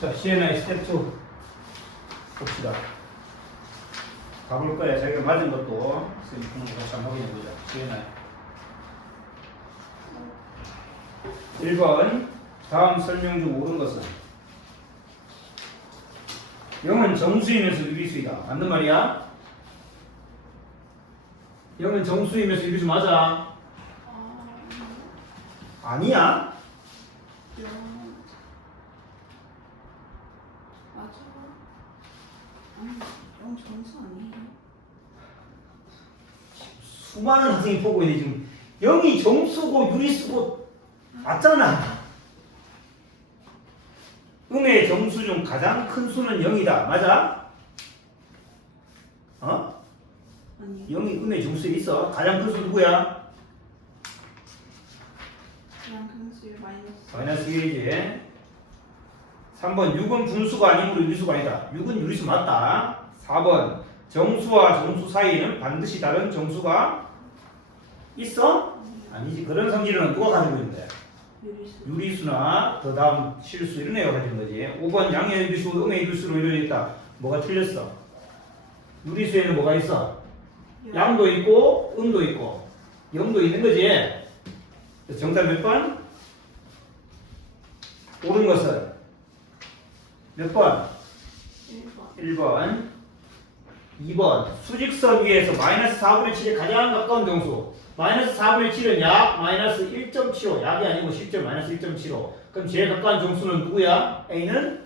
자, CNI 스텝 2 봅시다. 가볼 거야. 자기가 맞은 것도 선생님 보는 거 같이 한번 확인해 보자. CNI 1번 다음 설명 중 옳은 것은 0은 정수이면서 유리수이다. 맞는 말이야? 0은 정수이면서 유리수 맞아? 아니야? 맞아. 아니, 영 정수 아니에요? 수많은 학생이 보고 있는데 지금 0이 정수고 유리수고 맞잖아. 음의 정수 중 가장 큰 수는 0이다. 맞아? 어? 아니요. 0이 음의 정수에 있어. 가장 큰 수 누구야? 그냥 근수율 마이너스. 마이너스 1이지. 3번 6은 분수가 아니므로 유리수가 아니다. 6은 유리수 맞다. 4번 정수와 정수 사이에는 반드시 다른 정수가 있어? 아니지. 그런 성질은 누가 가지고 있는데? 유리수. 유리수나 더 다음 실수 이런 애가 가진 거지. 5번 양의 유리수, 음의 유리수로 이루어져 있다. 뭐가 틀렸어? 유리수에는 뭐가 있어? 양도 있고 음도 있고 음도 있는 거지. 그래서 정답 몇 번? 옳은 것은 몇 번? 1번. 1번. 2번 수직선 위에서 마이너스 4분의 7에 가장 가까운 정수. 마이너스 4분의 7은 약 마이너스 1.75. 약이 아니고 실제 마이너스 1.75. 그럼 제일 가까운 정수는 누구야? A는?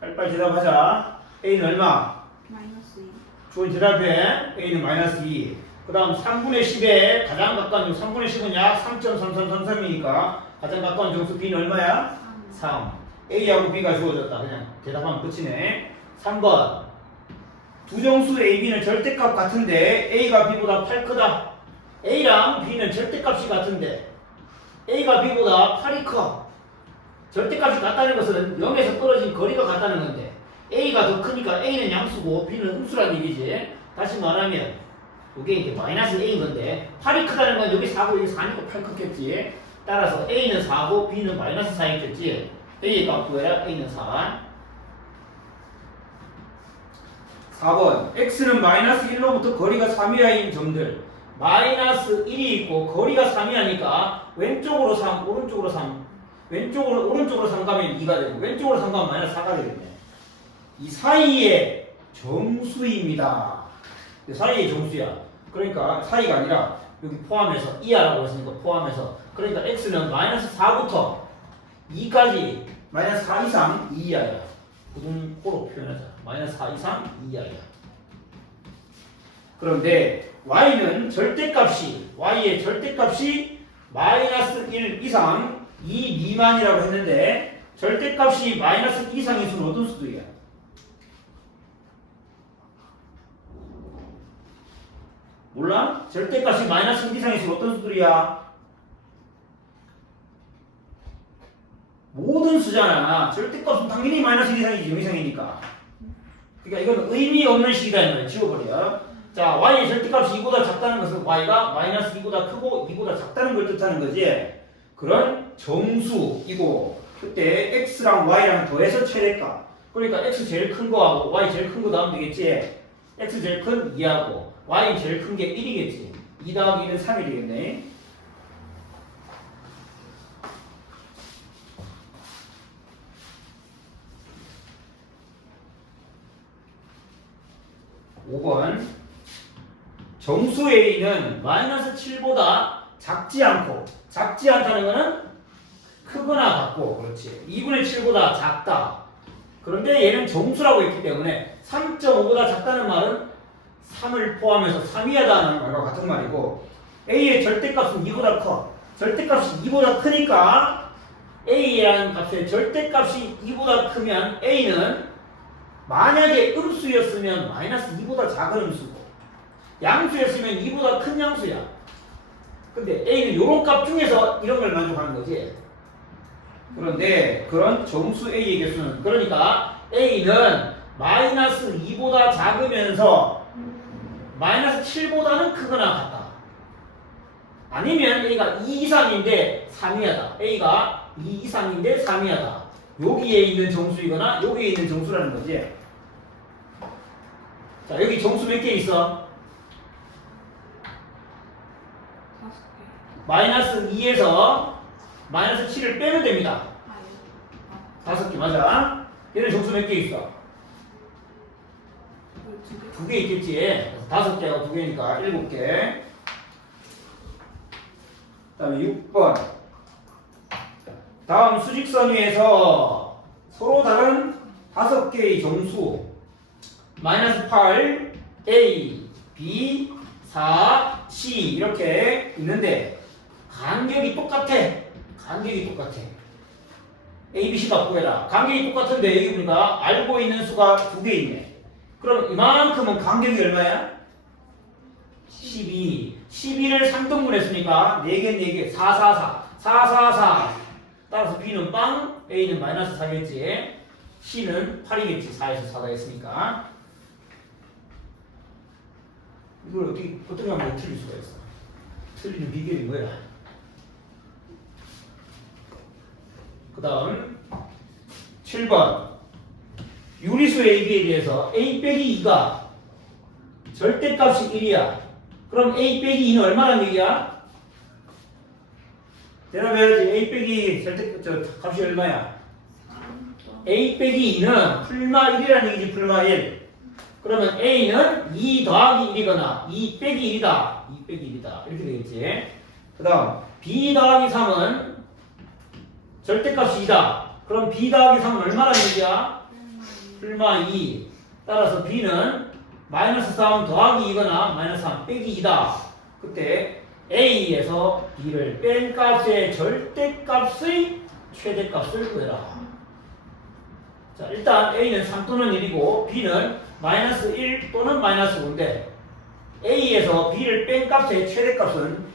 빨리빨리 대답하자. A는 얼마? 마이너스 2. 주원 대답해. A는 마이너스 2. 그 다음 3분의 10에 가장 가까운 정수. 3분의 10은 약 3.3333이니까 가장 가까운 정수 B는 얼마야? 3. A하고 B가 주어졌다. 그냥 대답하면 끝이네. 3번 두 정수 A, B는 절대값 같은데 A가 B보다 8 크다. A랑 B는 절대값이 같은데 A가 B보다 8이 커. 절대값이 같다는 것은 0에서 떨어진 거리가 같다는 건데 A가 더 크니까 A는 양수고 B는 음수란 얘기지. 다시 말하면 이게 이제 마이너스 A인 건데 8이 크다는 건 여기 4고 여기 4니까 8 크겠지. 따라서 A는 4고 B는 마이너스 4있겠지. A의 값 구해라. A는 4. 4번 x는 마이너스 1로부터 거리가 3이하인 점들. 마이너스 1이 있고 거리가 3이하니까 왼쪽으로 3, 오른쪽으로 3. 오른쪽으로 3 가면 2가 되고 왼쪽으로 3 가면 마이너스 4가 되겠네. 이 사이의 정수입니다. 사이의 정수야. 그러니까 사이가 아니라 여기 포함해서 이하라고 했으니까 포함해서. 그러니까 x는 마이너스 4부터 2까지 마이너스 4 이상 2 이하야. 고등호로 표현하자. 마이너스 4 이상 2 이하야. 그런데 y는 y의 절대값이 마이너스 1 이상 2 미만이라고 했는데 절대값이 마이너스 2 이상인 수는 어떤 수들이야? 몰라? 절대값이 마이너스 1 이상인 수는 어떤 수들이야? 모든 수잖아. 절대값은 당연히 마이너스 1 이상이지. 0 이상이니까. 그러니까 이건 의미 없는 식이다. 이 말이야. 지워버려. 자, y의 절대값이 2보다 작다는 것은 y가 마이너스 2보다 크고 2보다 작다는 걸 뜻하는 거지. 그런 정수이고 그때 x랑 y랑 더해서 최대값. 그러니까 x 제일 큰 거하고 y 제일 큰 거 나오면 되겠지. x 제일 큰 2하고 y 제일 큰 게 1이겠지. 2 더하기 1은 3이 되겠네. (5번) 정수 A는 마이너스 7보다 작지 않다는 것은 크거나 같고, 그렇지. 2분의 7보다 작다. 그런데 얘는 정수라고 했기 때문에 3.5보다 작다는 말은 3을 포함해서 3이하다는 말과 같은 말이고, A의 절대값은 2보다 커. 절대값이 2보다 크니까 A라는 값의 절대값이 2보다 크면 A는 만약에 음수였으면 마이너스 2보다 작은 음수고 양수였으면 2보다 큰 양수야. 근데 A는 요런 값 중에서 이런 걸 만족하는 거지. 그런데 그런 정수 A의 개수는 그러니까 A는 마이너스 2보다 작으면서 마이너스 7보다는 크거나 같다. 아니면 A가 2 이상인데 3이하다. A가 2 이상인데 3 이하다. 여기에 있는 정수이거나 여기에 있는 정수라는 거지. 자, 여기 정수 몇 개 있어? 5개. 마이너스 2에서 마이너스 7을 빼면 됩니다. 아, 5개 맞아. 얘는 정수 몇 개 있어? 이거 2개. 2개 있겠지. 5개하고 2개니까 7개. 그 다음에 6번. 다음 수직선 위에서 서로 다른 5개의 정수 마이너스 8, A, B, 4, C 이렇게 있는데 간격이 똑같아. 간격이 똑같아. A, B, C가 구해라. 간격이 똑같은데 여기 보니까 알고 있는 수가 2개 있네. 그럼 이만큼은 간격이 얼마야? 12. 12를 3등분 했으니까 4개, 4개. 4, 4, 4. 4, 4, 4. 따라서 B는 빵, A는 마이너스 4겠지. C는 8이겠지. 4에서 4가 했으니까. 이걸 어떻게 하면 틀릴 수가 있어? 틀리는 비결이 뭐야? 그 다음 7번 유리수 AB에 대해서 A 빼기 2가 절대값이 1이야. 그럼 A 빼기 2는 얼마란 얘기야? 대답해야지. A 빼기 값이 얼마야? 3. A 빼기 2는 풀마 1이라는 얘기지. 풀마 1. 그러면 A는 2 더하기 1이거나 2 빼기 1이다. 2 빼기 1이다. 이렇게 되겠지. 그 다음 B 더하기 3은 절대값이 2다. 그럼 B 더하기 3은 얼마란 얘기야? 풀마 2. 따라서 B는 마이너스 3 더하기 2거나 마이너스 3 빼기 2다. 그때 A에서 B를 뺀 값의 절대값의 최대값을 구해라. 자, 일단 A는 3 또는 1이고 B는 마이너스 1 또는 마이너스 5인데 A에서 B를 뺀 값의 최대값은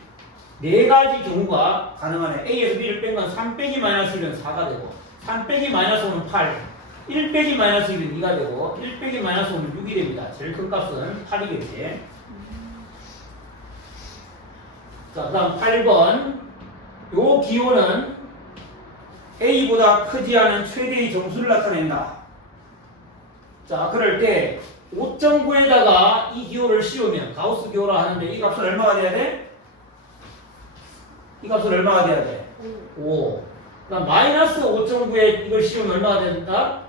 4가지 경우가 가능하네. A에서 B를 뺀 건 3 빼기 마이너스 1은 4가 되고 3 빼기 마이너스 5는 8, 1 빼기 마이너스 1은 2가 되고 1 빼기 마이너스 5는 6이 됩니다. 제일 큰 값은 8이겠지. 자, 그 다음 8번. 요 기호는 A보다 크지 않은 최대의 정수를 나타낸다. 자, 그럴 때 5.9에다가 이 기호를 씌우면 가우스 기호라 하는데 이 값은 얼마가 돼야 돼? 이 값은 얼마가 돼야 돼? 5. 그럼 마이너스 5.9에 이걸 씌우면 얼마가 된다?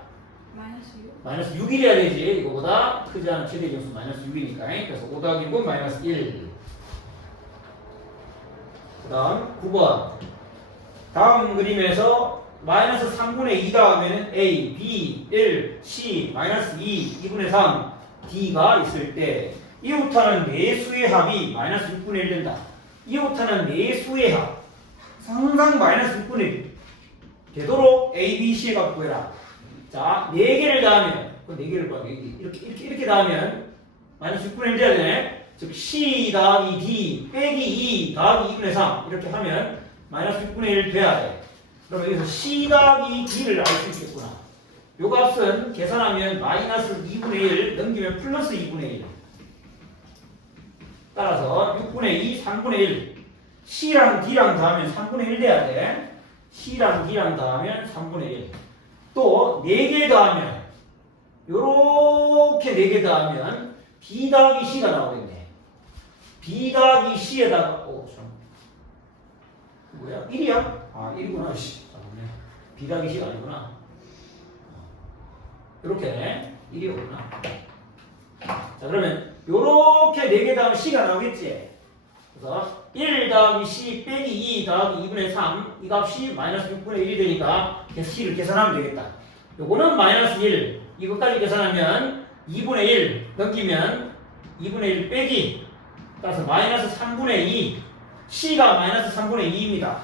마이너스 6. 마이너스 6이 돼야 되지. 이거보다 크지 않은 최대 정수 마이너스 6이니까. 그래서 5 더하기 6은 마이너스 1. 그 다음 9번. 다음 그림에서 마이너스 3분의 2 다음에는 A, B, 1, C, 마이너스 2, 2분의 3, D가 있을 때 이오타는 4수의 합이 마이너스 6분의 1 된다. 이오타는 4수의 합. 항상 마이너스 6분의 1 되도록 A, B, C의 값 구해라. 자, 4개를 더하면, 그 4개를 봐. 이렇게 더하면 마이너스 6분의 1 돼야 되네. 즉 C 더하기 D 빼기 2 더하기 2분의 3 이렇게 하면 마이너스 6분의 1 돼야 돼. 그러면 여기서 C 더하기 D를 알 수 있겠구나. 요 값은 계산하면 마이너스 2분의 1 넘기면 플러스 2분의 1. 따라서 6분의 2, 3분의 1. C랑 D랑 더하면 3분의 1 돼야 돼. C랑 D랑 더하면 3분의 1. 또 4개 더하면 요렇게 4개 더하면 B 더하기 C가 나오겠네. B 더하기 C에다가 뭐야? 1이야? 아 1이구나. 잠깐만. B 더하기 C가 아니구나. 이렇게 1이구나. 자, 그러면 요렇게 4개 더하면 C가 나오겠지? 그래서 1 더하기 C 빼기 2 더하기 2분의 3 이 값이 마이너스 6분의 1이 되니까 C를 계산하면 되겠다. 요거는 마이너스 1 이것까지 계산하면 2분의 1 넘기면 2분의 1 빼기 따라서 마이너스 3분의 2 C가 마이너스 3분의 2입니다.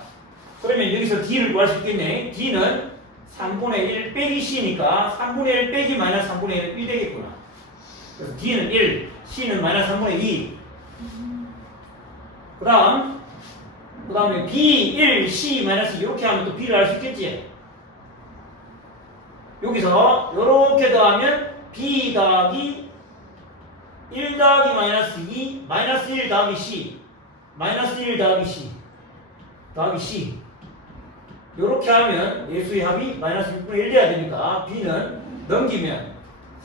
그러면 여기서 D를 구할 수 있겠네. D는 3분의 1 빼기 C니까 3분의 1 빼기 마이너스 3분의 1은 1 되겠구나. 그래서 D는 1, C는 마이너스 3분의 2. 그 다음에 B, 1, C, 마이너스 이렇게 하면 또 B를 알 수 있겠지? 여기서 이렇게 더하면 B 더하기 1 더하기 마이너스 2, 마이너스 1 더하기 C, 마이너스 1 더하기 C, 더하기 C. 요렇게 하면 예수의 합이 마이너스 6분의 1 돼야 되니까 b는 넘기면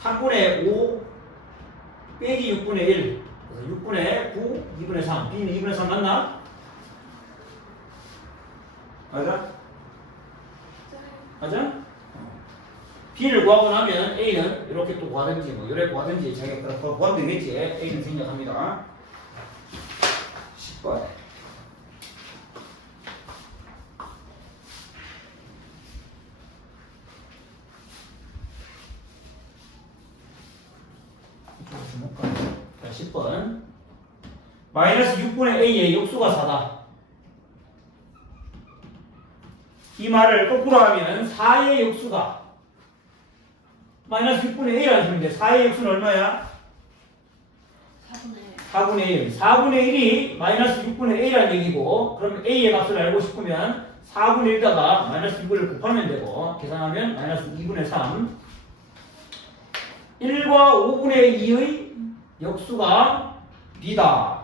3분의 5 빼기 6분의 1 그래서 6분의 9, 2분의 3 b는 2분의 3 맞나? 맞아? 맞아? b를 구하고 나면 a는 이렇게 또 구하든지 뭐 이렇게 구하든지 자기가 구하면 되겠지. a는 생략합니다. 10번 자, 10번 마이너스 6분의 a의 역수가 4다. 이 말을 거꾸로 하면 4의 역수가 마이너스 6분의 a라는 소리인데 4의 역수는 얼마야? 4분의 1. 4분의 1이 마이너스 6분의 a라는 얘기고 그러면 a의 값을 알고 싶으면 4분의 1에다가 마이너스 6을 곱하면 되고 계산하면 마이너스 2분의 3 1과 5분의 2의 역수가 b다.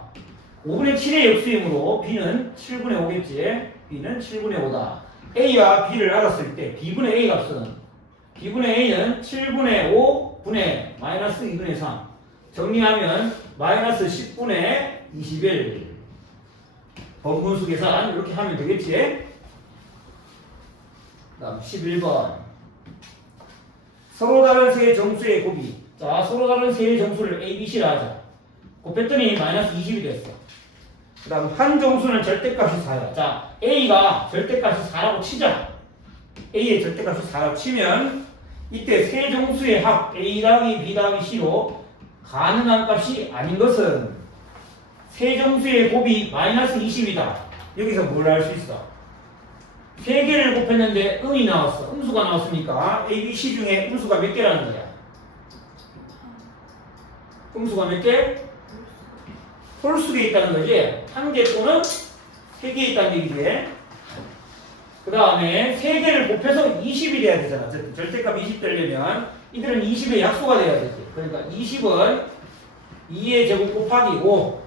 5분의 7의 역수이므로 b는 7분의 5겠지. b는 7분의 5다. a와 b를 알았을 때 b분의 a 값은 b분의 a는 7분의 5분의 마이너스 2분의 3 정리하면 마이너스 10분의 21 번분수 계산 이렇게 하면 되겠지. 다음 11번 서로 다른 세 정수의 곱이 자 서로 다른 세 정수를 a, b, c라 하자. 곱했더니 마이너스 20이 됐어. 그 다음 한 정수는 절대값이 4야. 자 a가 절대값이 4라고 치자. a의 절대값이 4라고 치면 이때 세 정수의 합 a 더하기 b 더하기 c로 가능한 값이 아닌 것은 세 정수의 곱이 마이너스 20이다. 여기서 뭘 알 수 있어? 세 개를 곱했는데 음이 나왔어. 음수가 나왔으니까 a, b, c 중에 음수가 몇 개라는 거야? 음수가 몇 개? 홀수에 있다는 거지. 한 개 또는 세 개 있다는 얘기지. 그 다음에 세 개를 곱해서 20이 돼야 되잖아. 절대값 20 되려면 이들은 20의 약수가 돼야 되지. 그러니까 20은 2의 제곱 곱하기 5.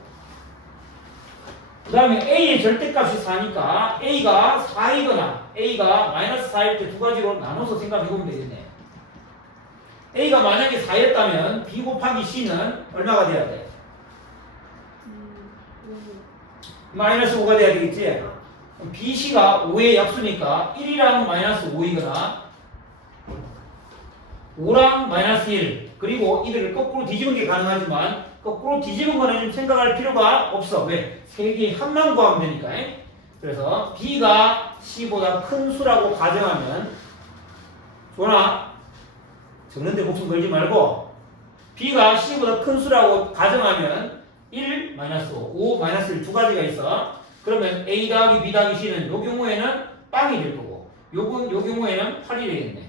그 다음에 a의 절대값이 4니까 a가 4이거나 a가 마이너스 4일 때 두 가지로 나눠서 생각해보면 되겠네. a가 만약에 4였다면 b 곱하기 c는 얼마가 돼야 돼? 마이너스 5가 돼야 되겠지? bc가 5의 약수니까 1이랑 마이너스 5이거나 5랑 마이너스 1 그리고 이들을 거꾸로 뒤집은 게 가능하지만 거꾸로 뒤집은 거는 생각할 필요가 없어. 왜? 세 개의 합만 구하면 되니까. 그래서 b가 c보다 큰 수라고 가정하면 좋아. 적는데 목숨 걸지 말고 b가 c보다 큰 수라고 가정하면 1 마이너스 5, 5 마이너스 1 두 가지가 있어. 그러면 a 더하기 b 더하기 c는 요 경우에는 빵이 될 거고 요 경우에는 8이 되겠네.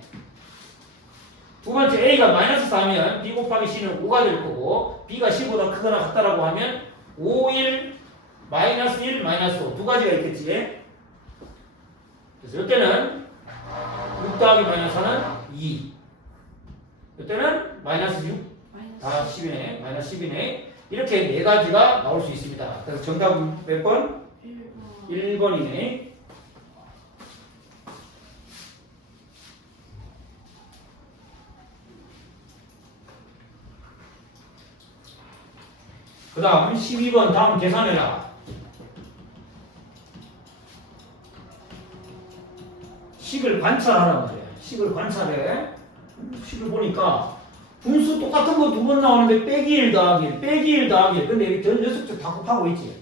두 번째 a가 마이너스 4면 b 곱하기 c는 5가 될 거고 b가 c보다 크거나 같다라고 하면 5, 1, 마이너스 1, 마이너스 5 두 가지가 있겠지. 그래서 이때는 6 더하기 마이너스 4는 2 이때는 마이너스 6 다 10이네. 마이너스 10이네. 이렇게 네 가지가 나올 수 있습니다. 그래서 정답은 몇 번? 1번이네. 그 다음 12번 다음 계산해라. 식을 관찰하란 말이야. 식을 관찰해. 식을 보니까 분수 똑같은 거 두 번 나오는데 빼기 1 더하기 1 빼기 1 더하기 1 근데 여기 전 녀석들 다 곱하고 있지.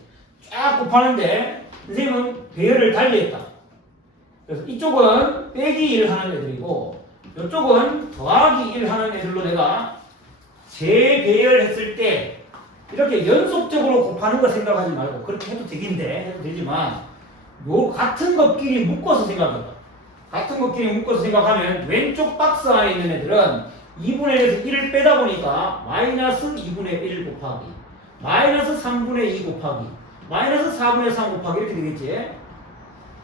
쫙 곱하는데 선생님은 배열을 달리했다. 그래서 이쪽은 빼기 1 하는 애들이고 이쪽은 더하기 1 하는 애들로 내가 재배열했을 때 이렇게 연속적으로 곱하는 거 생각하지 말고 그렇게 해도 해도 되지만 요 같은 것끼리 묶어서 생각해봐. 같은 것끼리 묶어서 생각하면 왼쪽 박스 안에 있는 애들은 2분의 1에서 1을 빼다 보니까 마이너스 2분의 1 곱하기 마이너스 3분의 2 곱하기 마이너스 4분의 3 곱하기 이렇게 되겠지.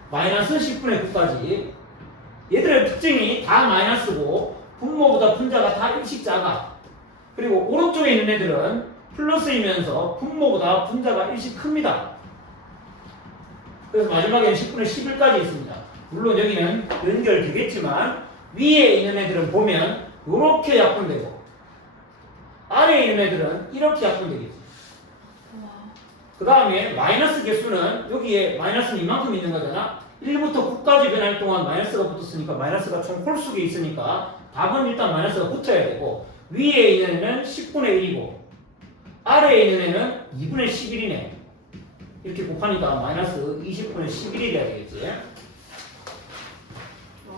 마이너스 10분의 9까지 얘들의 특징이 다 마이너스고 분모보다 분자가 다 1씩 작아. 그리고 오른쪽에 있는 애들은 플러스이면서 분모보다 분자가 1씩 큽니다. 그래서 마지막에는 10분의 11까지 있습니다. 물론 여기는 연결되겠지만 위에 있는 애들은 보면 이렇게 약분되고 아래에 있는 애들은 이렇게 약분되겠지. 와. 그 다음에 마이너스 개수는 여기에 마이너스는 이만큼 있는 거잖아. 1부터 9까지 변할 동안 마이너스가 붙었으니까 마이너스가 총 홀수에 있으니까 답은 일단 마이너스가 붙어야 되고 위에 있는 애는 10분의 1이고 아래에 있는 애는 2분의 11이네. 이렇게 곱하니까 마이너스 20분의 11이 돼야 되겠지. 와.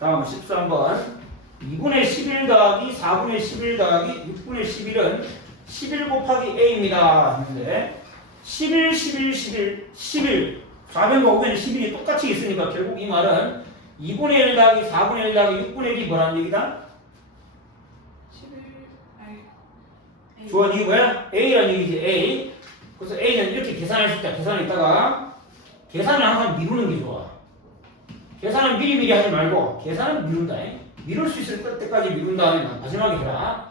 다음 13번 2분의 11 더하기 4분의 11 더하기 6분의 11은 11 곱하기 a입니다 했는데 11, 11, 11, 11 좌변과 우변에 11이 똑같이 있으니까 결국 이 말은 2분의 1 더하기 4분의 1 더하기 6분의 1이 뭐라는 얘기다? 11 아이. 주원 이게 뭐야? a라는 얘기지. a. 그래서 a는 이렇게 계산할 수 있다. 계산했다가 계산을 항상 미루는 게 좋아. 계산은 미리미리 하지 말고 계산은 미룬다. 미룰 수 있을 때까지 미룬 다음에 마지막에 해라.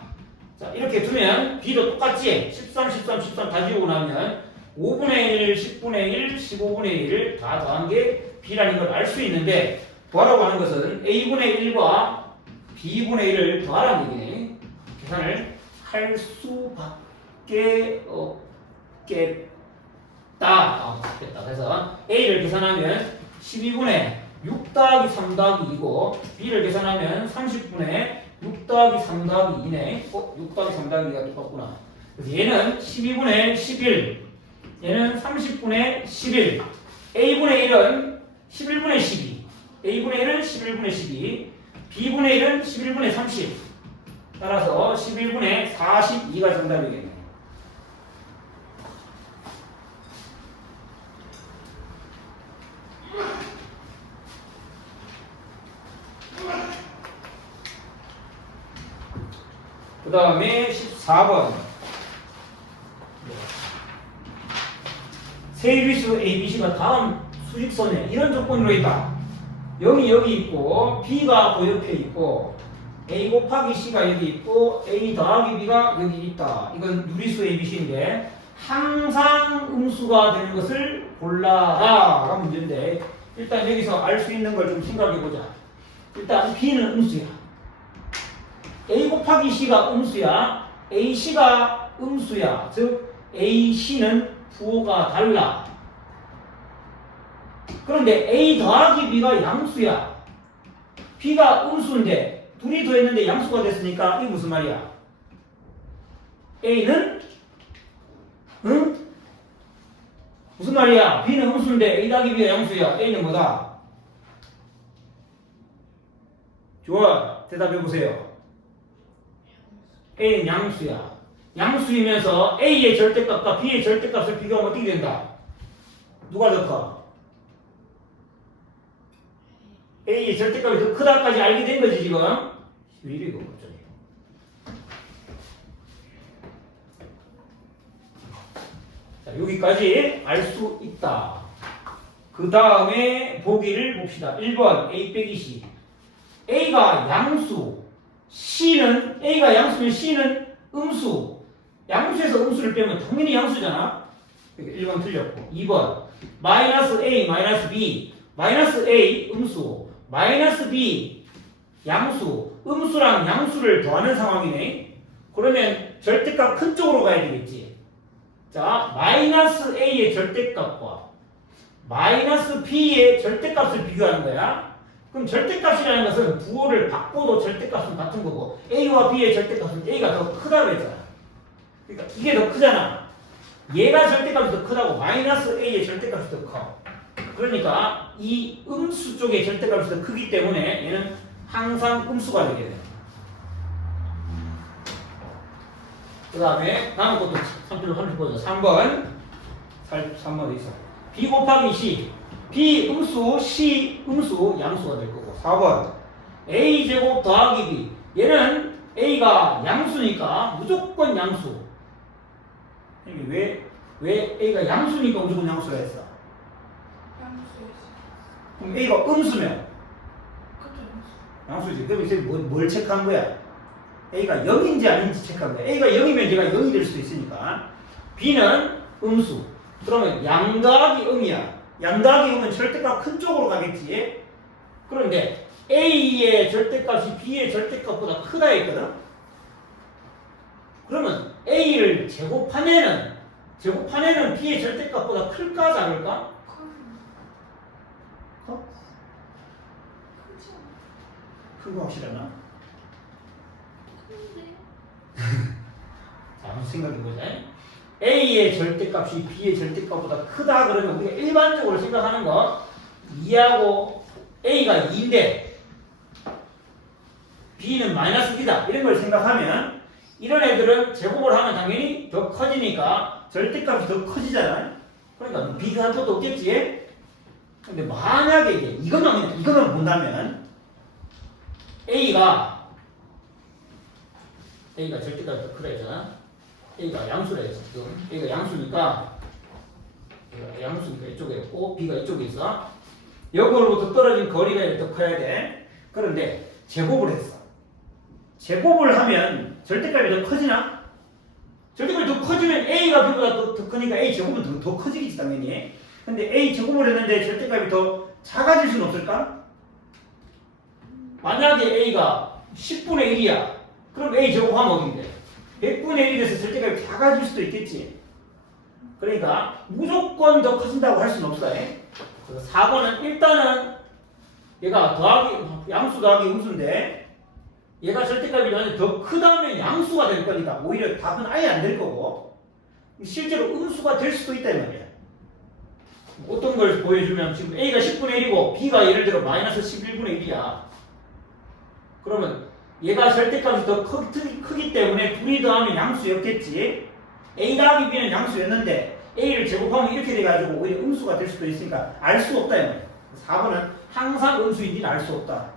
자, 이렇게 두면 b도 똑같지. 13, 13, 13 다 지우고 나면 5분의 1, 10분의 1, 15분의 1을 다 더한 게 b라는 걸 알 수 있는데 더하라고 하는 것은 a분의 1과 b분의 1을 더하라는 얘기네. 계산을 할 수밖에 없겠다. 그래서 a를 계산하면 12분의 6 더하기 3 더하기 2고 b를 계산하면 30분의 6 더하기 3 더하기 2네. 6 더하기 3 더하기 2가 똑같구나. 그래서 얘는 12분의 11, 얘는 30분의 11, a분의 1은 11분의 12, a분의 1은 11분의 12, b분의 1은 11분의 30. 따라서 11분의 42가 정답이겠네. 그 다음에 14번 세위수 ABC가 다음 수직선에 이런 조건으로 있다. 0이 여기 있고 B가 그 옆에 있고 A 곱하기 C가 여기 있고 A 더하기 B가 여기 있다. 이건 유리수 ABC인데 항상 음수가 되는 것을 골라라가 문제인데 일단 여기서 알 수 있는 걸 좀 생각해보자. 일단 B는 음수야. A 곱하기 C가 음수야. AC가 음수야. 즉 AC는 부호가 달라. 그런데 A 더하기 B가 양수야. B가 음수인데 둘이 더했는데 양수가 됐으니까 이게 무슨 말이야? A는 무슨 말이야? B는 음수인데 A 더하기 B가 양수야. A는 뭐다? 좋아. 대답해보세요. A는 양수야. 양수이면서 A의 절대값과 B의 절대값을 비교하면 어떻게 된다? 누가 더 커? A의 절대값이 더 크다까지 알게 된 거지 지금? 왜 이래 이거 갑자기? 자, 여기까지 알 수 있다. 그 다음에 보기를 봅시다. 1번 A 빼기 C. A가 양수, C는 A가 양수면 C는 음수. 양수에서 음수를 빼면 당연히 양수잖아. 그러니까 1번 틀렸고 2번 마이너스 A 마이너스 B 마이너스 A 음수 마이너스 B 양수 음수랑 양수를 더하는 상황이네. 그러면 절대값 큰 쪽으로 가야 되겠지. 자 마이너스 A의 절대값과 마이너스 B의 절대값을 비교하는 거야. 그럼 절대값이라는 것은 부호를 바꿔도 절대값은 같은 거고 A와 B의 절대값은 A가 더 크다고 했잖아. 그러니까 이게 더 크잖아. 얘가 절대값이 더 크다고. 마이너스 A의 절대값이 더 커. 그러니까 이 음수 쪽의 절대값이 더 크기 때문에 얘는 항상 음수가 되게 돼. 그 다음에 다음 것도 3필로 하는 거죠. 3번 3번에 있어. B 곱하기 C. B 음수, C 음수, 양수가 될 거고. 4번 A 제곱 더하기 B. 얘는 A가 양수니까 무조건 양수. 왜 A가 양수니까 무조건 양수라 했어? 양수였어. 그럼 A가 음수면 그죠 양수. 양수지. 그럼 이제 뭘 체크한 거야? A가 0인지 아닌지 체크한 거야. A가 0이면 얘가 0이 될 수도 있으니까. B는 음수. 그러면 양 더하기 음이야. 양 더하기 음은 절대값 큰 쪽으로 가겠지. 그런데 A의 절대값이 B의 절대값보다 크다 했거든. 그러면 A를 제곱하면은 B의 절대값보다 클까 작을까? 커? 크지 않아? 큰 거 확실하나? 큰데? 자, 한번 생각해보자. A의 절대값이 B의 절대값보다 크다 그러면 우리가 일반적으로 생각하는 거 2하고 A가 2인데 B는 마이너스 B다 이런 걸 생각하면 이런 애들은 제곱을 하면 당연히 더 커지니까 절대값이 더 커지잖아. 그러니까 B가 할 것도 없겠지. 근데 만약에 이제 이것만 본다면 A가 절대값이 더 크다 했잖아. A가 양수라 했어 지금. A가 양수니까 이쪽에 있고 B가 이쪽에 있어. 여기로부터 떨어진 거리가 더 커야 돼. 그런데 제곱을 했어. 제곱을 하면 절대값이 더 커지나? 절대값이 더 커지면 A가 B보다 더 크니까 A 제곱은 더 커지겠지 당연히. 근데 A 제곱을 했는데 절대값이 더 작아질 수는 없을까? 만약에 A가 10분의 1이야. 그럼 A 제곱하면 어떻게 돼? 100분의 1이 돼서 절대값이 작아질 수도 있겠지. 그러니까 무조건 더 커진다고 할 수는 없어. 그래서 4번은 일단은 얘가 양수 더하기 음수인데 얘가 절대값이 만약 더 크다면 양수가 될 거니까 오히려 답은 아예 안 될 거고 실제로 음수가 될 수도 있다 이 말이야. 어떤 걸 보여주면 지금 A가 10분의 1이고 B가 예를 들어 마이너스 11분의 1이야. 그러면 얘가 절대값이 더 크기 때문에 둘이 더하면 양수였겠지. A 더하기 B는 양수였는데 A를 제곱하면 이렇게 돼가지고 오히려 음수가 될 수도 있으니까 알 수 없다 이 말이야. 4번은 항상 음수인지는 알 수 없다.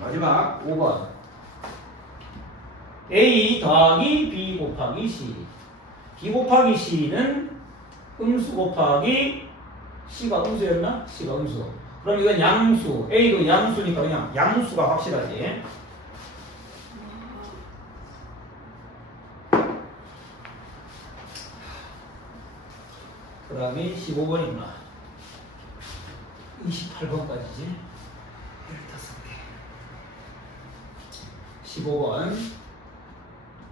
마지막 5번 A 더하기 B 곱하기 C B 곱하기 C는 음수 곱하기 C가 음수였나? C가 음수. 그럼 이건 양수. A도 양수니까 그냥 양수가 확실하지. 그 다음에 15번이구나. 28번까지지. 15개. 15번.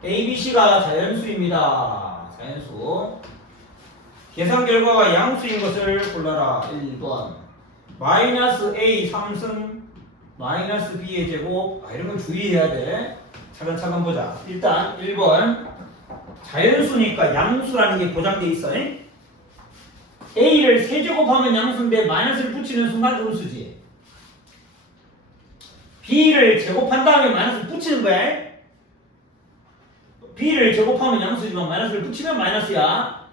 A, B, C가 자연수입니다. 자연수. 계산 결과가 양수인 것을 골라라. 1번. 마이너스 A 3승 마이너스 B의 제곱. 이런 건 주의해야 돼. 차근차근 보자. 일단 1번. 자연수니까 양수라는 게 보장돼 있어. A를 세제곱하면 양수인데 마이너스를 붙이는 순간 음수지. B를 제곱한 다음에 마이너스를 붙이는 거야. B를 제곱하면 양수지만 마이너스를 붙이면 마이너스야.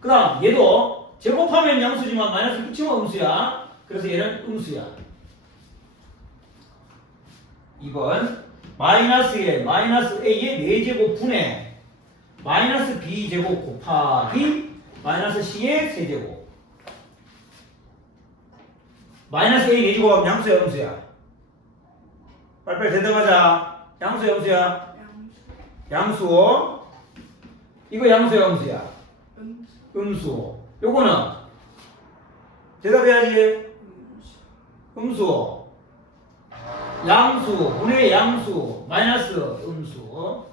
그 다음 얘도 제곱하면 양수지만 마이너스를 붙이면 음수야. 그래서 얘는 음수야. 2번 마이너스에 마이너스 A의 4제곱 분의 마이너스 B제곱 곱하기 마이너스 C의 세제곱. 마이너스 A 4제곱하면 양수야 음수야? 빨리빨리 대답하자. 양수야 음수야? 양수. 이거 양수야 음수야? 음수. 요거는 대답해야지. 음수. 양수 분의 양수 마이너스 음수.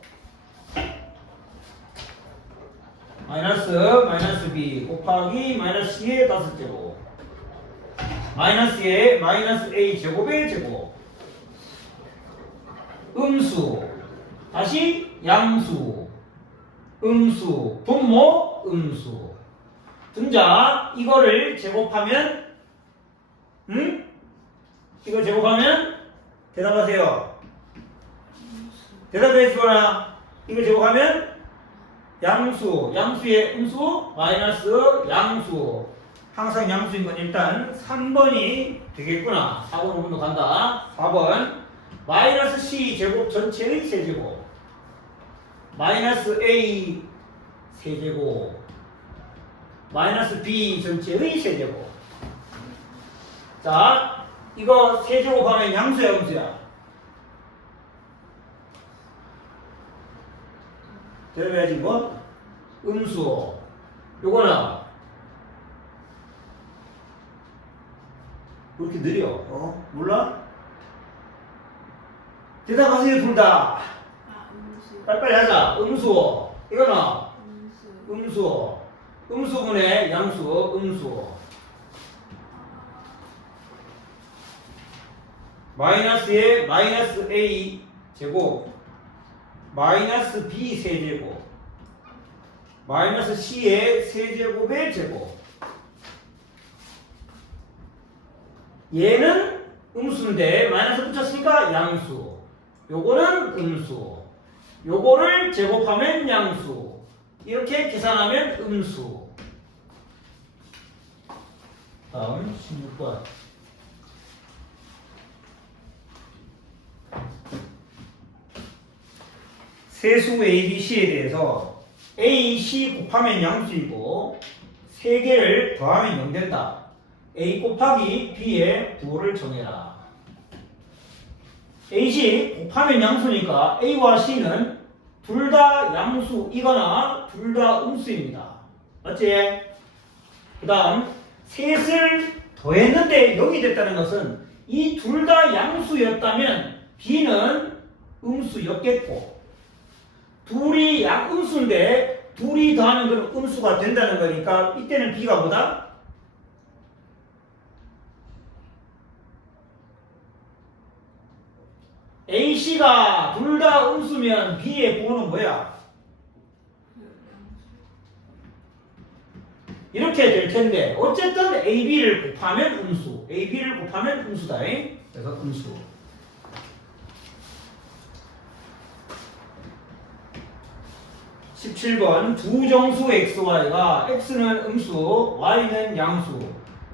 마이너스 B 곱하기 마이너스 C의 5제곱 마이너스의 마이너스 A 제곱의 제곱. 음수 다시 양수 음수 분모 음수. 등자 이거를 제곱하면 이거 제곱하면 대답하세요. 대답해 주거나. 이거 제곱하면 양수의 음수 마이너스 양수. 항상 양수인 건 일단 3번이 되겠구나. 4번 5번도 간다. 4번 마이너스 C 제곱 전체의 세제곱 마이너스 A 세제곱 마이너스 B 전체의 세제곱. 자 이거 세제곱하면 양수야 음수야? 대답해야지 뭐? 음수. 요거는 왜 이렇게 느려? 몰라? 대답하세요 둘 다. 아, 음수. 빨리빨리 하자. 음수. 이거는 음수. 음수. 음수분의 양수. 음수. 마이너스에 마이너스 a 제곱 마이너스 b 세제곱 마이너스 c의 세제곱의 제곱. 얘는 음수인데 마이너스 붙였으니까 양수. 요거는 음수. 요거를 제곱하면 양수. 이렇게 계산하면 음수. 다음 16번. 세수 A, B, C에 대해서 A, C 곱하면 양수이고 3개를 더하면 0 된다. A 곱하기 B의 부호를 정해라. A, C 곱하면 양수니까 A와 C는 둘 다 양수이거나 둘 다 음수입니다. 맞지? 그 다음 셋을 더했는데 0이 됐다는 것은 이 둘 다 양수였다면 B는 음수였겠고 둘이 양음수인데 둘이 더하면 그럼 음수가 된다는 거니까 이때는 B가 뭐다? A, C가 둘 다 음수면 B의 부호는 뭐야? 이렇게 될 텐데 어쨌든 A, B를 곱하면 음수 A, B를 곱하면 음수다. 그래서 음수. (17번) 두 정수 xy가 x는 음수 y는 양수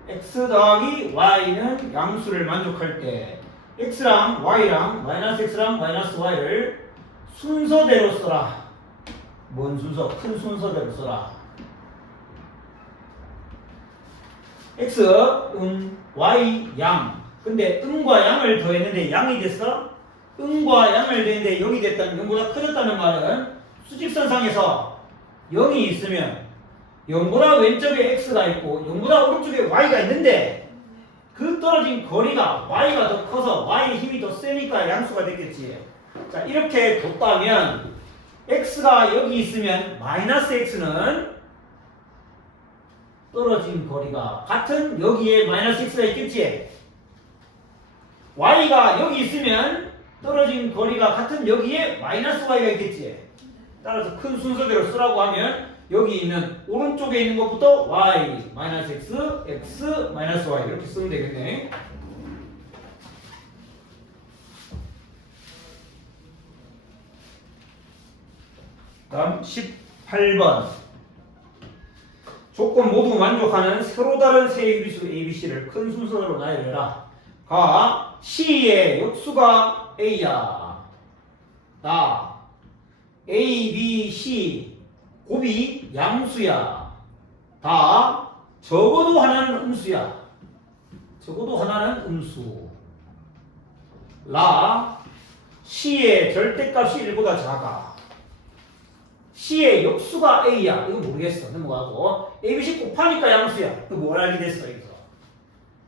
x 더하기 y는 양수를 만족할 때 x랑 y랑 마이너스 x랑 마이너스 y를 순서대로 써라. 뭔 순서? 큰 순서대로 써라. x y 양. 근데 음과 양을 더했는데 양이 됐어? 음과 양을 더했는데 0이 됐다는 0보다 커졌다는 말은 수직선상에서 0이 있으면 0보다 왼쪽에 x가 있고 0보다 오른쪽에 y가 있는데 그 떨어진 거리가 y가 더 커서 y의 힘이 더 세니까 양수가 됐겠지. 자, 이렇게 뒀다면 x가 여기 있으면 마이너스 x는 떨어진 거리가 같은 여기에 마이너스 x가 있겠지. y가 여기 있으면 떨어진 거리가 같은 여기에 마이너스 y가 있겠지. 따라서 큰 순서대로 쓰라고 하면 여기 있는 오른쪽에 있는 것부터 y 마이너스 x, x 마이너스 y 이렇게 쓰면 되겠네. 다음 18번. 조건 모두 만족하는 서로 다른 세 유리수 ABC를 큰 순서대로 나열해라. 가 C의 역수가 A야. 나 A, B, C 곱이 양수야. 다 적어도 하나는 음수야. 적어도 하나는 음수. 라 C의 절대값이 1보다 작아. C의 역수가 A야. 이거 모르겠어. 넘어가고 ABC 곱하니까 양수야. 이거 뭘 알게 됐어 여기서.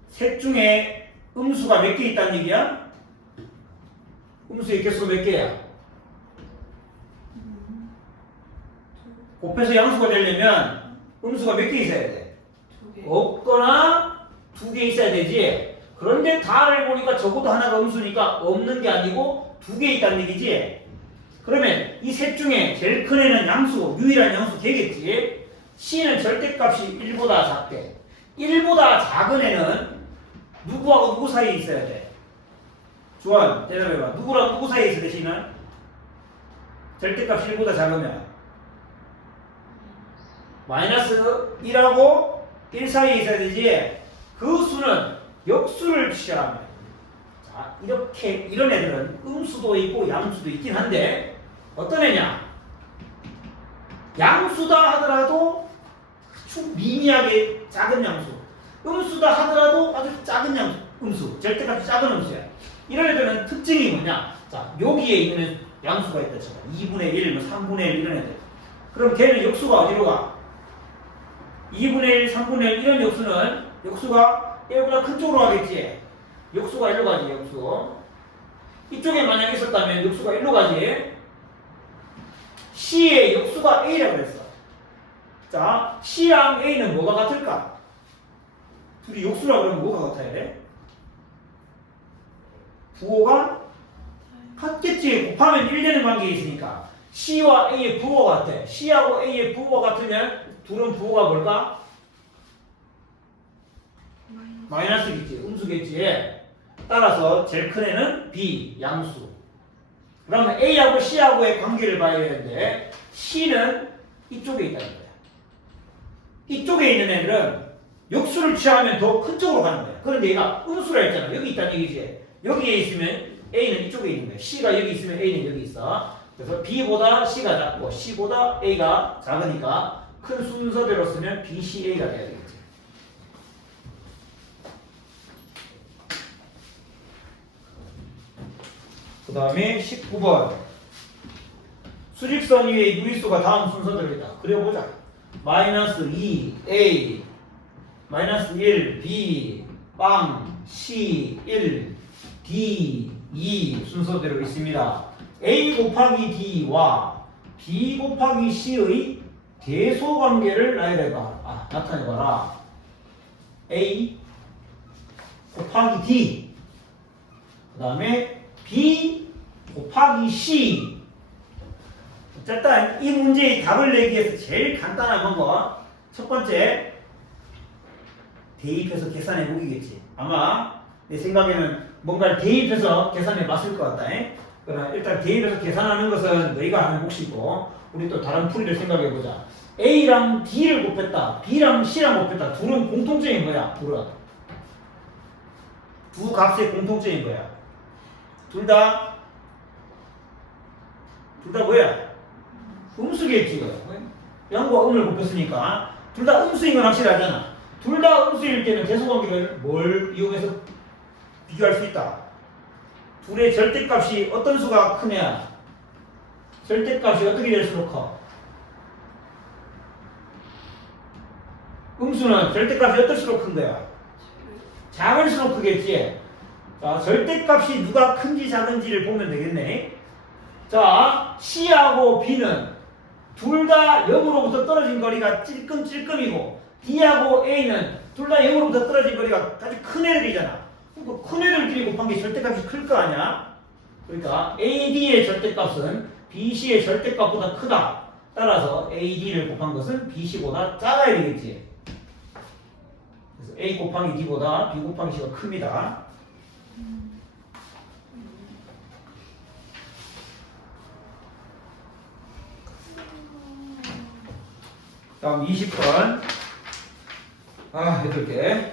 셋 중에 음수가 몇 개 있다는 얘기야? 음수의 개수 몇 개야? 곱해서 양수가 되려면 음수가 몇 개 있어야 돼? 없거나 2개 있어야 되지. 그런데 다를 보니까 적어도 하나가 음수니까 없는 게 아니고 2개 있다는 얘기지. 그러면 이 셋 중에 제일 큰 애는 양수, 유일한 양수 걔겠지. C는 절대값이 1보다 작대. 1보다 작은 애는 누구하고 누구 사이에 있어야 돼? 주원, 대답해봐. 누구랑 누구 사이에 있어야 돼, C는? 절대값이 1보다 작으면 마이너스 1하고 1 사이에 있어야 되지. 그 수는 역수를 취하면. 자, 이렇게 이런 애들은 음수도 있고 양수도 있긴 한데 어떤 애냐? 양수다 하더라도 아주 미미하게 작은 양수. 음수다 하더라도 아주 작은 양수. 음수. 절대값이 작은 음수야. 이런 애들은 특징이 뭐냐? 자, 여기에 있는 양수가 있다 쳐봐. 2분의 1, 3분의 1 이런 애들. 그럼 걔는 역수가 어디로 가? 2분의 1, 3분의 1 이런 역수는 역수가 1보다 큰 쪽으로 가겠지. 역수가 1로 가지. 역수. 이쪽에 만약 있었다면 역수가 1로 가지. C의 역수가 A라고 그랬어. 자, C랑 A는 뭐가 같을까? 둘이 역수라고 그러면 뭐가 같아야 돼? 부호가 같겠지. 곱하면 1 되는 관계에 있으니까. C와 A의 부호가 같아. C하고 A의 부호가 같으면 둘은 부호가 뭘까? 마이너스겠지. 음수겠지. 따라서 제일 큰 애는 B, 양수. 그러면 A하고 C하고의 관계를 봐야 되는데 C는 이쪽에 있다는 거야. 이쪽에 있는 애들은 역수를 취하면 더 큰 쪽으로 가는 거야. 그런데 얘가 음수라 했잖아. 여기 있다는 얘기지. 여기에 있으면 A는 이쪽에 있는 거야. C가 여기 있으면 A는 여기 있어. 그래서 B보다 C가 작고 C보다 A가 작으니까 큰 순서대로 쓰면 B, C, A가 돼야 되겠지. 그 다음에 19번. 수직선 위에 유리수가 다음 순서대로 있다. 그려보자. 마이너스 2, A, 마이너스 1, B, 빵, C, 1, D, 2 순서대로 있습니다. A 곱하기 D와 B 곱하기 C의 대소관계를 나타내봐라. A 곱하기 D, 그 다음에 B 곱하기 C. 일단 이 문제의 답을 내기 위해서 제일 간단한 건 첫 번째 대입해서 계산해 보기겠지. 아마 내 생각에는 뭔가를 대입해서 계산해 봤을 것 같다. 그러나 일단 대입해서 계산하는 것은 너희가 하는 몫이고 우리 또 다른 풀이를 생각해 보자. A랑 D를 곱했다. B랑 C랑 곱했다. 둘은 공통점이 뭐야? 둘은 두 값의 공통점이 뭐야? 둘 다 뭐야? 음수겠지. 양과 음을 곱했으니까 둘 다 음수인 건 확실하잖아. 둘 다 음수일 때는 대소관계를 뭘 이용해서 비교할 수 있다? 둘의 절대값이 어떤 수가 크냐? 절대값이 어떻게 될수록 커? 음수는 절대값이 어떨수록 큰 거야? 작을수록 크겠지? 자, 절대값이 누가 큰지 작은지를 보면 되겠네. 자, C하고 B는 둘 다 0으로부터 떨어진 거리가 찔끔찔끔이고 D하고 A는 둘 다 0으로부터 떨어진 거리가 아주 큰 애들이잖아. 그러니까 큰 애들끼리 곱한 게 절대값이 클 거 아니야? 그러니까 AD의 절대값은 BC의 절대값보다 크다. 따라서 AD를 곱한 것은 BC보다 작아야 되겠지. 그래서 A 곱하기 D보다 B 곱하기 C가 큽니다. 다음 20번. 8개.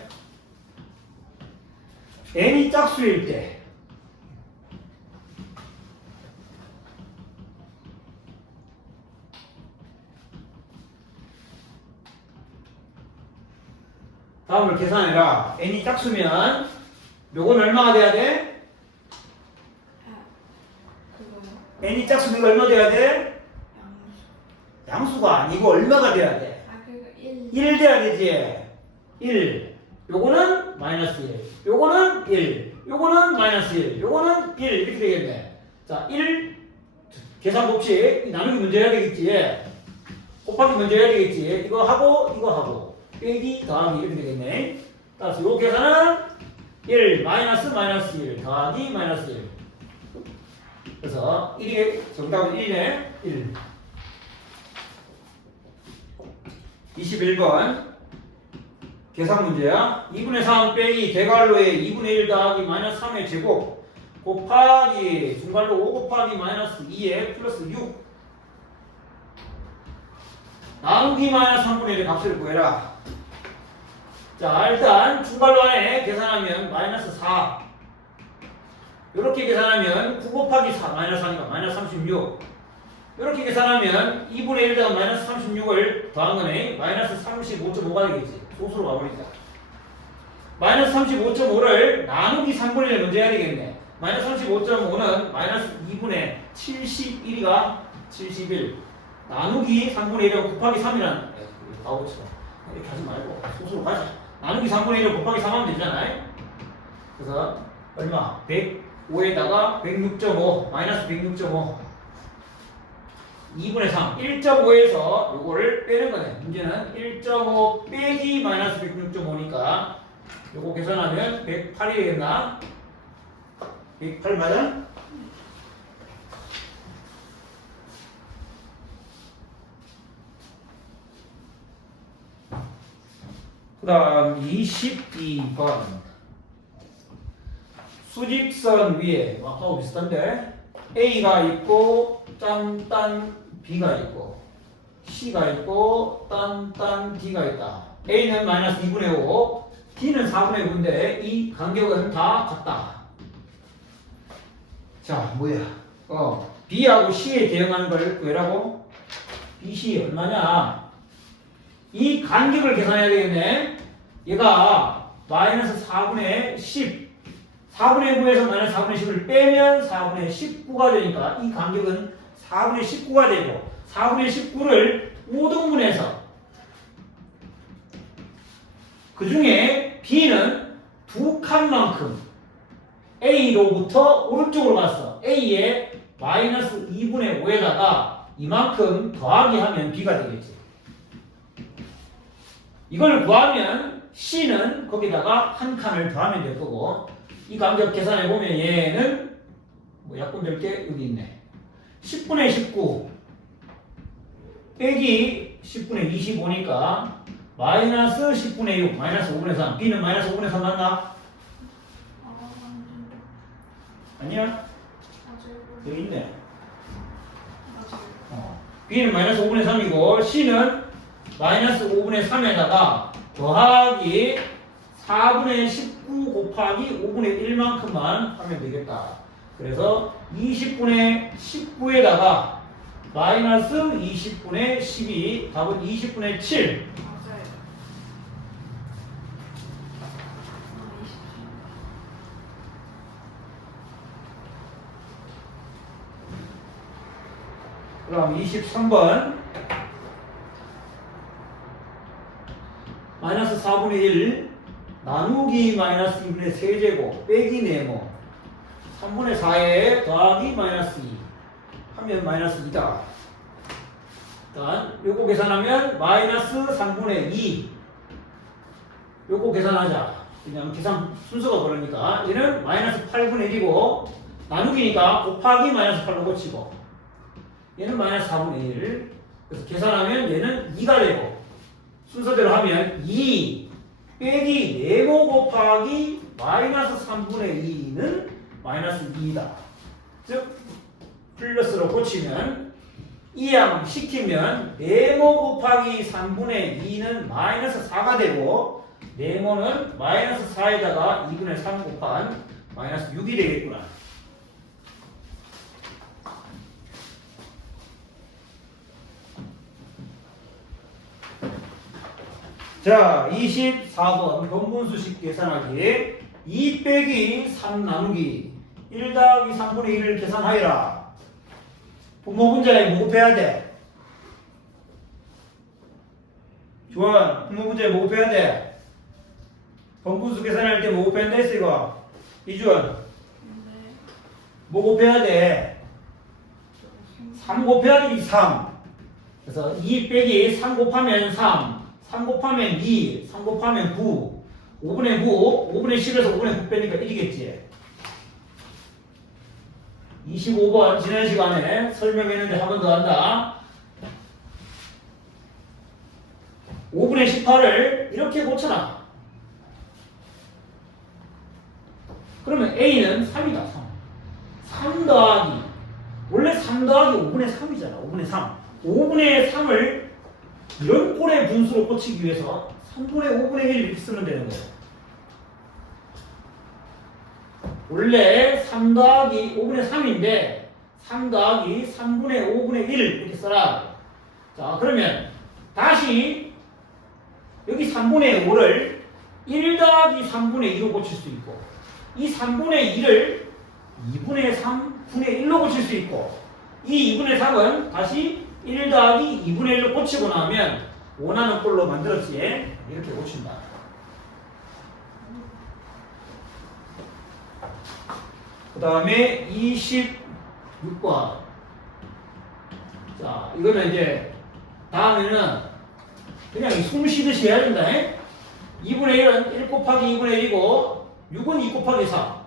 n이 짝수일 때 다음을 계산해라. n이 짝수면 요건 얼마가 돼야 돼? 그거요. n이 짝수면 이거 얼마 돼야 돼? 양수. 양수가 아니고 얼마가 돼야 돼? 그거 1. 1 돼야 되지. 1. 요거는 마이너스 1. 요거는 1. 요거는 마이너스 1. 요거는 1. 이렇게 되겠네. 자, 1. 계산 법칙. 나누기 먼저 해야 되겠지. 곱하기 먼저 해야 되겠지. 이거 하고. 빼기 더하기 이렇게 되겠네. 따라서 요 계산은 1 마이너스 1 더하기 마이너스 1. 그래서 1이 정답은 1이네. 1. 21번 계산 문제야. 2분의 3 빼기 대괄호에 2분의 1 더하기 마이너스 3의 제곱 곱하기 중괄호 5 곱하기 마이너스 2에 플러스 6 나누기 마이너스 3분의 1의 값을 구해라. 자, 일단 중괄호 안에 계산하면 마이너스 4 이렇게 계산하면 9 곱하기 4 마이너스 4니까 마이너스 36 이렇게 계산하면 2분의 1에다가 마이너스 36을 더한 거네. 마이너스 35.5가 되겠지. 소수로 가버리자. 마이너스 35.5를 나누기 3분의 1을 먼저 해야 되겠네. 마이너스 35.5는 마이너스 2분의 71이가 71 나누기 3분의 1을 곱하기 3이라는 바보처럼 이렇게 하지 말고 소수로 가자. 나누기 3분의 1을 곱하기 3 하면 되잖아요. 그래서 얼마? 105에다가 106.5 마이너스 106.5 2분의 3 1.5에서 요거를 빼는 거네. 문제는 1.5 빼기 마이너스 106.5니까 요거 계산하면 108이 되겠나? 108 맞아? 그 다음 22번 수직선 위에 아까하고 비슷한데 A가 있고 딴 B가 있고 C가 있고 딴 D가 있다. A는 마이너스 2분의 5 D는 4분의 5인데 이 간격은 다 같다. 자 뭐야 B하고 C에 대응하는 걸 왜라고? BC 얼마냐? 이 간격을 계산해야 되겠네. 얘가 마이너스 4분의 10 4분의 9에서 마이너스 4분의 10을 빼면 4분의 19가 되니까 이 간격은 4분의 19가 되고 4분의 19를 5등분해서 그 중에 B는 두 칸만큼 A로부터 오른쪽으로 갔어. A에 마이너스 2분의 5에다가 이만큼 더하기 하면 B가 되겠지. 이걸 구하면 C는 거기다가 한 칸을 더하면 될 거고 이 간격 계산해 보면 얘는 뭐 약분될 게 여기 있네. 10분의 19 빼기 10분의 25니까 마이너스 10분의 6 마이너스 5분의 3 B는 마이너스 5분의 3 맞나? 아니야? 맞아요. 여기 있네. 맞아요. B는 마이너스 5분의 3이고 C는 마이너스 5분의 3에다가 더하기 4분의 19 곱하기 5분의 1만큼만 하면 되겠다. 그래서 20분의 19에다가 마이너스 20분의 12 답은 20분의 7 맞아요. 그럼 23번 마이너스 4분의 1 나누기 마이너스 2분의 세제곱 빼기 네모 3분의 4에 더하기 마이너스 2 하면 마이너스 2다. 일단 요거 계산하면 마이너스 3분의 2 요거 계산하자. 그냥 계산 순서가 그러니까 얘는 마이너스 8분의 1이고 나누기니까 곱하기 마이너스 8로 고치고 얘는 마이너스 4분의 1 그래서 계산하면 얘는 2가 되고 순서대로 하면 2 빼기 네모 곱하기 마이너스 3분의 2는 마이너스 2이다. 즉 플러스로 고치면 이항 시키면 네모 곱하기 3분의 2는 마이너스 4가 되고 네모는 마이너스 4에다가 2분의 3 곱한 마이너스 6이 되겠구나. 자, 24번 번분수식 계산하기 2 빼기 3 나누기 1 더하기 3분의 1을 계산하여라. 분모 분자에 뭐 곱해야 돼? 주원, 분모 분자에 뭐 곱해야 돼? 번분수 계산할 때 뭐 곱해야 돼? 이거 이주원, 네. 뭐 곱해야 돼? 3 곱해야 되지 3. 그래서 2 빼기 3 곱하면 3 3 곱하면 2, 3 곱하면 9, 5분의 9, 5분의 10에서 5분의 9 빼니까 1이겠지. 25번 지난 시간에 설명했는데 한 번 더 한다. 5분의 18을 이렇게 고쳐놔. 그러면 A는 3이다. 3 더하기 원래 3 더하기 5분의 3이잖아. 5분의 3 5분의 3을 이런 꼴의 분수로 고치기 위해서 3분의 5분의 1 이렇게 쓰면 되는 거예요. 원래 3 더하기 5분의 3인데 3 더하기 3분의 5분의 1 이렇게 써라. 자 그러면 다시 여기 3분의 5를 1 더하기 3분의 2로 고칠 수 있고 이 3분의 2를 2분의 3분의 1로 고칠 수 있고 이 2분의 3은 다시 1 더하기 2분의 1로 고치고 나면 원하는 꼴로 만들었지. 이렇게 고친다. 그 다음에 26번. 자, 이거는 이제 다음에는 그냥 숨 쉬듯이 해야 된다. 2분의 1은 1 곱하기 2분의 1이고 6은 2 곱하기 4,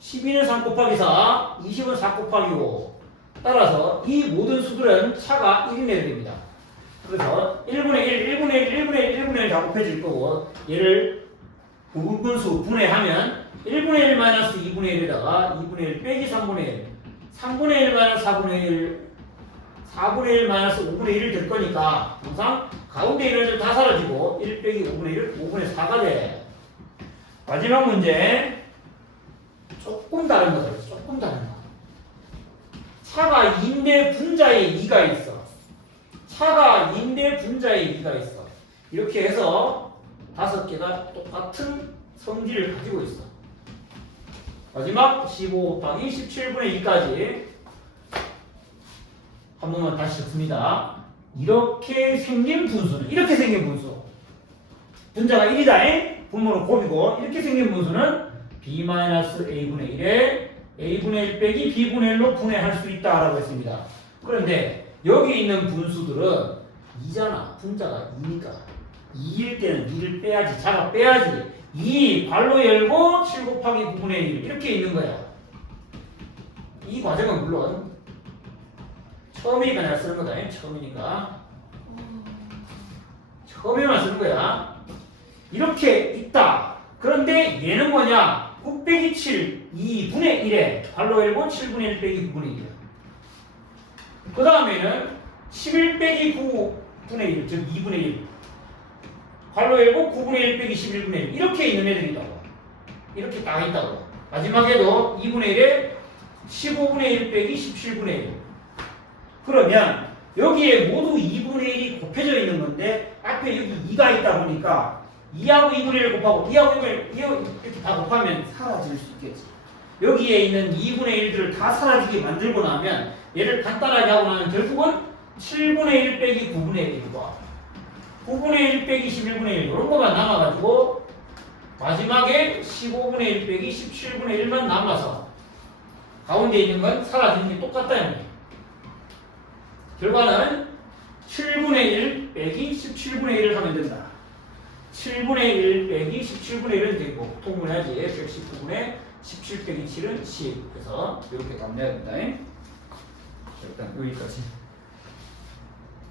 12는 3 곱하기 4, 20은 4 곱하기 5. 따라서 이 모든 수들은 차가 1이 내야 됩니다. 그래서 1분의 1, 1분의 1, 1분의 1, 1분의 1 다 곱해질 거고 얘를 부분분수 분해하면 1분의 1 마이너스 2분의 1에다가 2분의 1 빼기 3분의 1, 3분의 1 마이너스 4분의 1, 4분의 1 마이너스 5분의 1이 될 거니까 항상 가운데 있는 애들 다 사라지고 1 빼기 5분의 1, 5분의 4가 돼. 마지막 문제 조금 다른 거죠. 조금 다른 거. 차가 2인데 분자에 2가 있어. 차가 2인데 분자에 2가 있어. 이렇게 해서 5개가 똑같은 성질을 가지고 있어. 마지막 15 곱하기 17분의 2까지 한 번만 다시 적습니다. 이렇게 생긴 분수는 이렇게 생긴 분수. 분자가 1이다. 분모는 곱이고 이렇게 생긴 분수는 b-a분의 1에 a분의 1 빼기 b분의 1로 분해할 수 있다라고 했습니다. 그런데 여기 있는 분수들은 2잖아. 분자가 2니까 2일 때는 2를 빼야지. 자가 빼야지. 2 괄호 열고 7 곱하기 9분의 1 이렇게 있는 거야. 이 과정은 물론 처음이니까 내가 쓰는 거다. 처음이니까 처음에만 쓰는 거야. 이렇게 있다. 그런데 얘는 뭐냐? 9 빼기 7 2분의 1에 괄호 열고 7분의 1 빼기 9분의 1이야. 그 다음에는 11 빼기 9분의 1, 즉 2분의 1 괄호 열고 9분의 1 빼기 11분의 1 이렇게 있는 애들이 있다고. 이렇게 딱 있다고. 마지막에도 2분의 1에 15분의 1 빼기 17분의 1. 그러면 여기에 모두 2분의 1이 곱해져 있는 건데 앞에 여기 2가 있다 보니까 2하고 2분의 1 곱하고 2하고 2분의 1 이렇게 다 곱하면 사라질 수 있겠지. 여기에 있는 2분의 1들을 다 사라지게 만들고 나면 얘를 간단하게 하고 나면 결국은 7분의 1 빼기 9분의 1과 9분의 1 빼기 11분의 1 이런 거만 남아가지고 마지막에 15분의 1 빼기 17분의 1만 남아서 가운데 있는 건 사라지는 게 똑같다는 거예요. 결과는 7분의 1 빼기 17분의 1을 하면 된다. 7분의 1 빼기 17분의 1은 되고 통분해야지. 119분의 17 빼기 7은 10. 그래서 이렇게 답내야 된다. 일단 여기까지.